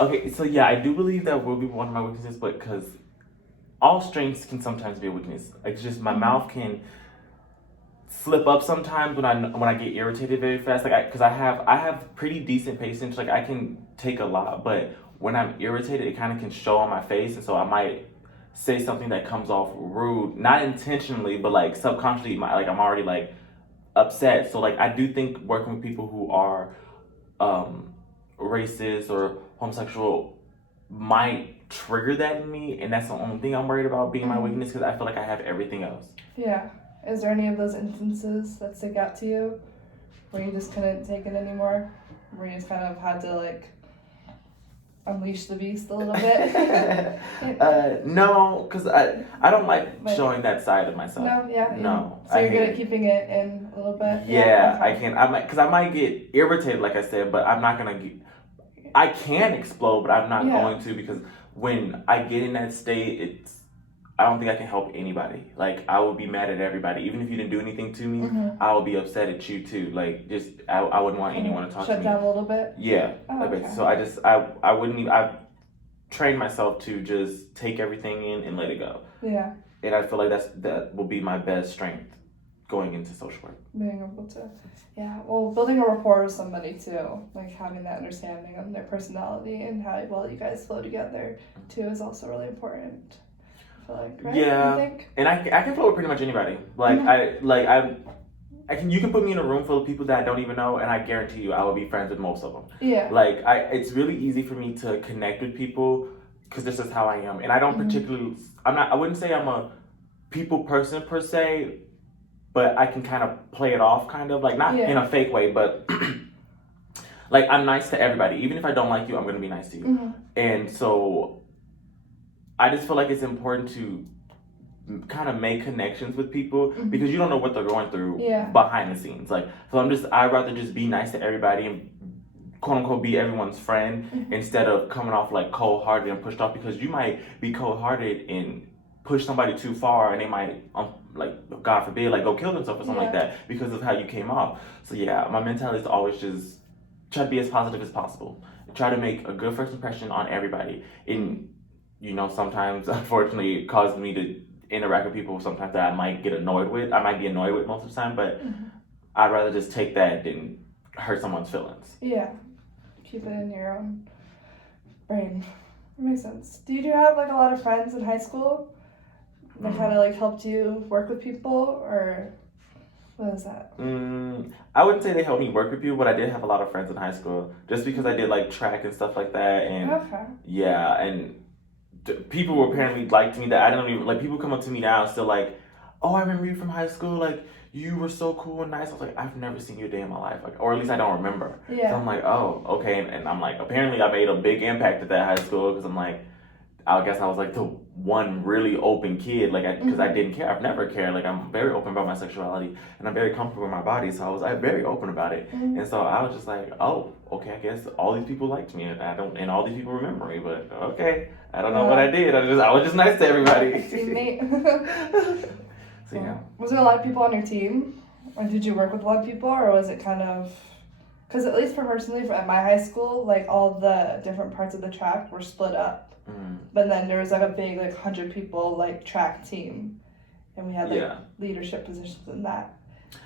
Okay, so yeah, I do believe that will be one of my weaknesses, but because all strengths can sometimes be a weakness. Like, it's just my Mm-hmm. mouth can slip up sometimes when I get irritated very fast. Like, because I have pretty decent patience. Like, I can take a lot, but when I'm irritated, it kind of can show on my face, and so I might say something that comes off rude, not intentionally, but like subconsciously, like I'm already like upset. So like I do think working with people who are um, racist or homosexual might trigger that in me, and that's the only thing I'm worried about being my Mm-hmm. weakness because I feel like I have everything else. Yeah. Is there any of those instances that stick out to you where you just couldn't take it anymore? Where you just kind of had to like unleash the beast a little bit? No, because I don't like But showing that side of myself. no, yeah. No, So I you're hate good at it. keeping it in a little bit? Yeah, Yeah, I okay. can. I might because I might get irritated, like I said, but I'm not gonna get. I can explode, but I'm not Yeah. going to because when I get in that state, it's I don't think I can help anybody. Like I will be mad at everybody, even if you didn't do anything to me. Mm-hmm. I will be upset at you too. Like just I wouldn't want Kind anyone to of talk to shut me. down a little bit? Yeah, Oh, like okay. so I wouldn't even I've trained myself to just take everything in and let it go, Yeah. and I feel like that will be my best strength going into social work. Being able to, yeah. Well, building a rapport with somebody too, like having that understanding of their personality and how well you guys flow together too is also really important. I feel like, right? You Yeah, think? and I can flow with pretty much anybody. Like Mm-hmm. I can you can put me in a room full of people that I don't even know, and I guarantee you I will be friends with most of them. Yeah. Like it's really easy for me to connect with people because this is how I am, and I don't Mm-hmm. particularly. I wouldn't say I'm a people person per se, but I can kind of play it off, kind of like not in Yeah. a fake way, but like I'm nice to everybody. Even if I don't like you, I'm gonna be nice to you. Mm-hmm. And so I just feel like it's important to kind of make connections with people Mm-hmm. because you don't know what they're going through Yeah. behind the scenes. Like, so I'd rather just be nice to everybody and quote unquote be everyone's friend Mm-hmm. instead of coming off like cold hearted and pushed off because you might be cold hearted and push somebody too far and they might like God forbid like go kill themselves or something like Yeah. that because of how you came off. So yeah, my mentality is to always just try to be as positive as possible. Try to make a good first impression on everybody. And sometimes unfortunately it causes me to interact with people sometimes that I might get annoyed with. I might be annoyed with most of the time, but Mm-hmm. I'd rather just take that than hurt someone's feelings. Yeah. Keep it in your own brain. That makes sense. Did you have like a lot of friends in high school that kind of like helped you work with people, or what is that? I wouldn't say they helped me work with people, but I did have a lot of friends in high school just because I did like track and stuff like that. And Okay. yeah, and people were apparently liked me that I don't even like. People come up to me now still like, oh, I remember you from high school. Like you were so cool and nice. I was like, I've never seen you a day in my life, like, or at least I don't remember. So Yeah. I'm like, oh, okay, and I'm like, apparently I made a big impact at that high school because I'm like, I guess I was like the one really open kid, like because I Mm-hmm. didn't care. I've never cared. Like I'm very open about my sexuality and I'm very comfortable with my body, so I very open about it. Mm-hmm. And so I was just like, oh, okay, I guess all these people liked me, and and all these people remember me. But okay, I don't know what I did. I was just nice to everybody. Teammate. So yeah. Was there a lot of people on your team? Or did you work with a lot of people, or was it kind of? Because at least for personally, at my high school, like all the different parts of the track were split up. Mm. But then there was like a big 100 people like track team, and we had like Yeah. leadership positions in that.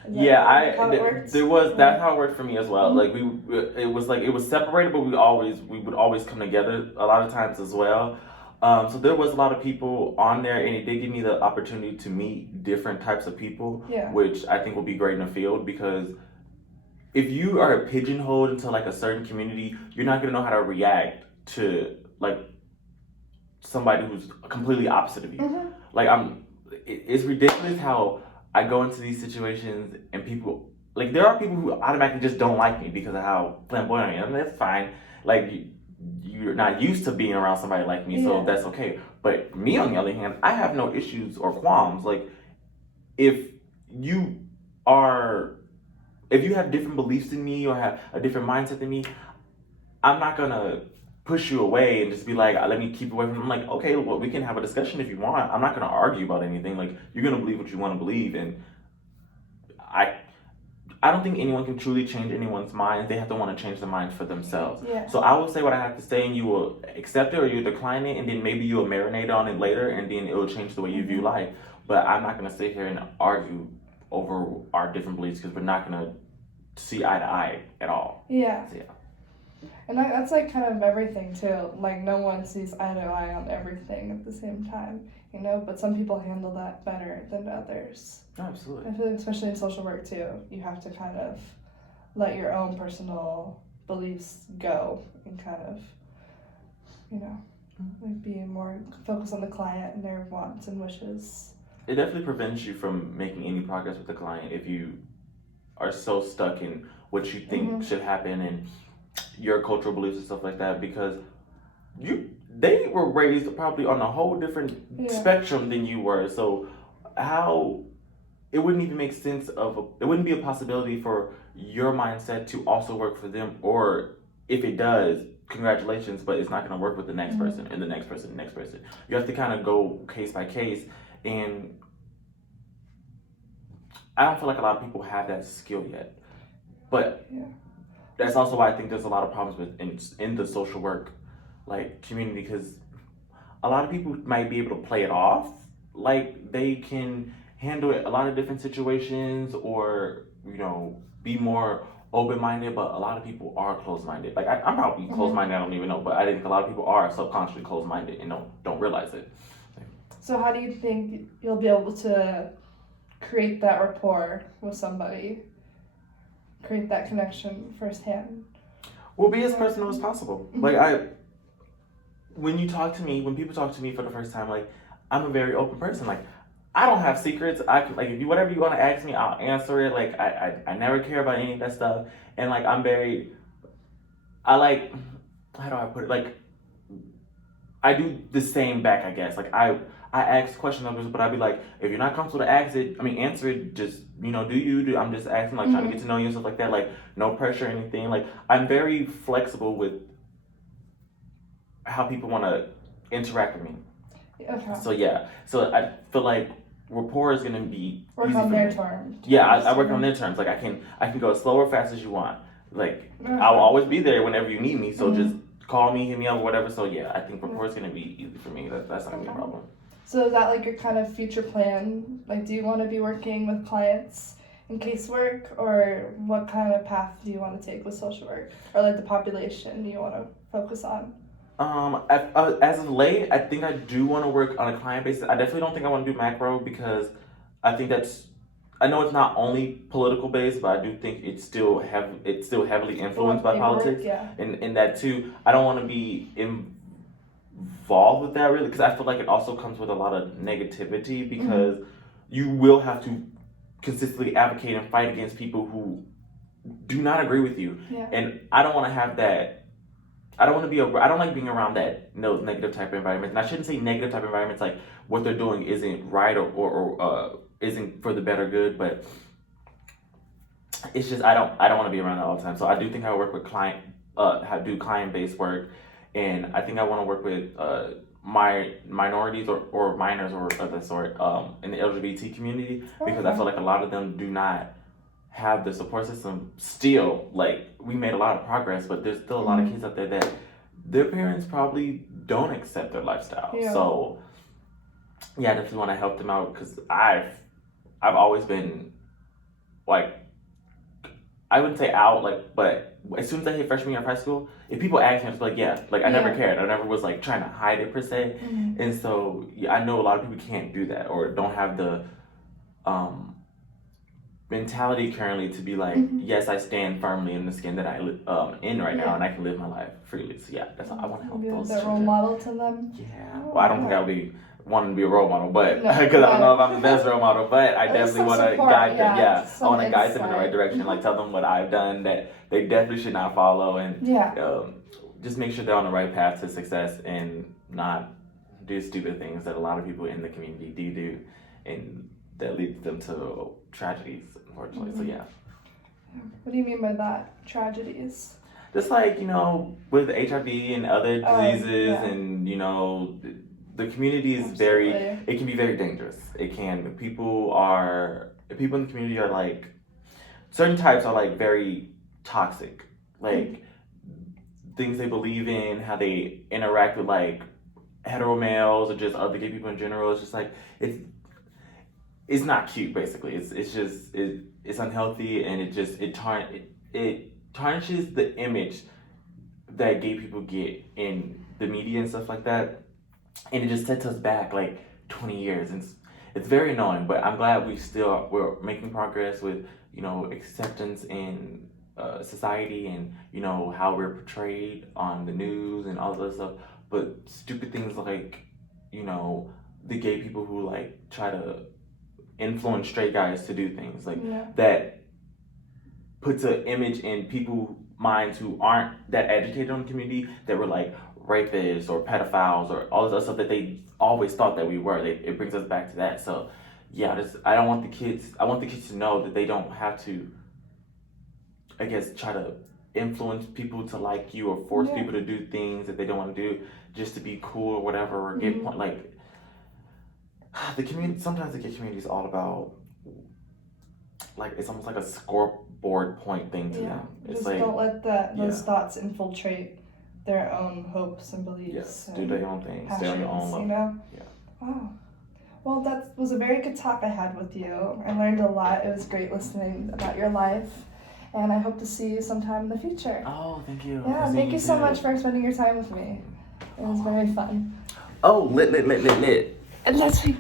Is that Yeah, how it works? there was that's how it worked for me as well. Mhm. Like it was separated, but we would always come together a lot of times as well. So there was a lot of people on there, and it did give me the opportunity to meet different types of people, Yeah. which I think will be great in the field because if you are pigeonholed into like a certain community, you're not gonna know how to react to like somebody who's completely opposite of you. Mm-hmm. Like it's ridiculous how I go into these situations and people like there are people who automatically just don't like me because of how flamboyant I am. And that's fine. Like you're not used to being around somebody like me, so Yeah. that's okay. But me on the other hand, I have no issues or qualms. Like if you are if you have different beliefs than me or have a different mindset than me, I'm not gonna push you away and just be like, let me keep away from. I'm like, okay, well, we can have a discussion if you want. I'm not gonna argue about anything. Like, you're gonna believe what you want to believe, and I I don't think anyone can truly change anyone's mind. They have to want to change their mind for themselves. Yeah. So I will say what I have to say, and you will accept it or you decline it, and then maybe you'll marinate on it later, and then it will change the way you view life. But I'm not gonna sit here and argue over our different beliefs because we're not gonna see eye to eye at all. Yeah. So, yeah. And that's like kind of everything too. Like no one sees eye to eye on everything at the same time, you know. But some people handle that better than others. Absolutely. I feel like especially in social work too, you have to kind of let your own personal beliefs go and kind of, you know, like be more focused on the client and their wants and wishes. It definitely prevents you from making any progress with the client if you are so stuck in what you think should happen and your cultural beliefs and stuff like that, because they were raised probably on a whole different spectrum than you were. So how it wouldn't even make sense it wouldn't be a possibility for your mindset to also work for them, or if it does, congratulations, but it's not going to work with the next person and the next person and the next person. You have to kind of go case by case, and I don't feel like a lot of people have that skill yet. But that's also why I think there's a lot of problems with in the social work like community, because a lot of people might be able to play it off like they can handle it, a lot of different situations, or you know, be more open-minded, but a lot of people are closed-minded. Like I'm probably closed-minded, I don't even know, but I think a lot of people are subconsciously closed-minded and don't realize it. So how do you think you'll be able to create that rapport with somebody, create that connection firsthand? Well, be as personal as possible. Like when people talk to me for the first time, like I'm a very open person. Like I don't have secrets. I can, like, if you whatever you want to ask me, I'll answer it. Like I never care about any of that stuff. And like I like, how do I put it? Like I do the same back, I guess. Like I ask questions of this, but I'd be like, if you're not comfortable to answer it, just, you know, I'm just asking, like, trying to get to know you and stuff like that. Like, no pressure or anything. Like, I'm very flexible with how people want to interact with me. Okay. So, yeah. So, I feel like rapport is going to be work on their terms. Yeah, I work on their terms. Like, I can go as slow or fast as you want. Like, I'll always be there whenever you need me. So, just call me, hit me up, or whatever. So, yeah, I think rapport is going to be easy for me. That's not going to be a problem. So is that like your kind of future plan? Like, do you want to be working with clients in casework, or what kind of path do you want to take with social work, or like the population you want to focus on? As of late, I think I do want to work on a client basis. I definitely don't think I want to do macro, because I think I know it's not only political based, but I do think it's still heavily influenced by politics. Yeah. And that too, I don't want to be involved with that really, because I feel like it also comes with a lot of negativity, because you will have to consistently advocate and fight against people who do not agree with you. Yeah. And I don't want to have that. I don't like being around those negative type of environments. And I shouldn't say negative type of environments like what they're doing isn't right or isn't for the better good, but it's just I don't want to be around that all the time. So I do think I would work with do client-based work, and I think I want to work with minorities or minors or of that sort in the LGBT community, because I feel like a lot of them do not have the support system still. Like, we made a lot of progress, but there's still a lot of kids out there that their parents probably don't accept their lifestyle. Yeah. So yeah, I definitely want to help them out, because I've always been like, I wouldn't say out, like, but as soon as I hit freshman year of high school, if people ask me, I'm just like, yeah, like I never cared. I never was like trying to hide it per se. And so yeah, I know a lot of people can't do that, or don't have the mentality currently to be like, yes, I stand firmly in the skin that I live in right now, and I can live my life freely. So yeah, that's all I want to help those children. Role model to them. Yeah. Well, I don't think I would be wanting to be a role model, but because I don't know if I'm the best role model, but I definitely want to guide them. Yeah, I want to guide them in the right direction, like tell them what I've done that they definitely should not follow, and just make sure they're on the right path to success and not do stupid things that a lot of people in the community do, and that leads them to tragedies, unfortunately. So yeah. What do you mean by that? Tragedies? Just like, you know, with HIV and other diseases, and you know, the community is it can be very dangerous. It can. People in the community are like certain types are like very toxic, like things they believe in, how they interact with like hetero males or just other gay people in general. It's just like it's not cute. Basically, it's just it's unhealthy, and it tarnishes the image that gay people get in the media and stuff like that, and it just sets us back like 20 years, and it's very annoying. But I'm glad we're making progress with acceptance in society, and how we're portrayed on the news and all this stuff. But stupid things like the gay people who like try to influence straight guys to do things like that puts an image in people's minds who aren't that educated on the community that we're like rapists or pedophiles or all this other stuff that they always thought that we were. It brings us back to that. So yeah, I want the kids to know that they don't have to, I guess, try to influence people to like you or force people to do things that they don't want to do just to be cool or whatever, or get point. Like the community, sometimes the gay community is all about, like, it's almost like a scoreboard point thing to them. It's just like, don't let those thoughts infiltrate their own hopes and beliefs. Yes, do their own thing, stay on your own level. Yeah. Wow. Well, that was a very good talk I had with you. I learned a lot. It was great listening about your life, and I hope to see you sometime in the future. Oh, thank you. Yeah, thank you so much for spending your time with me. It was very fun. Oh, lit. And let's kill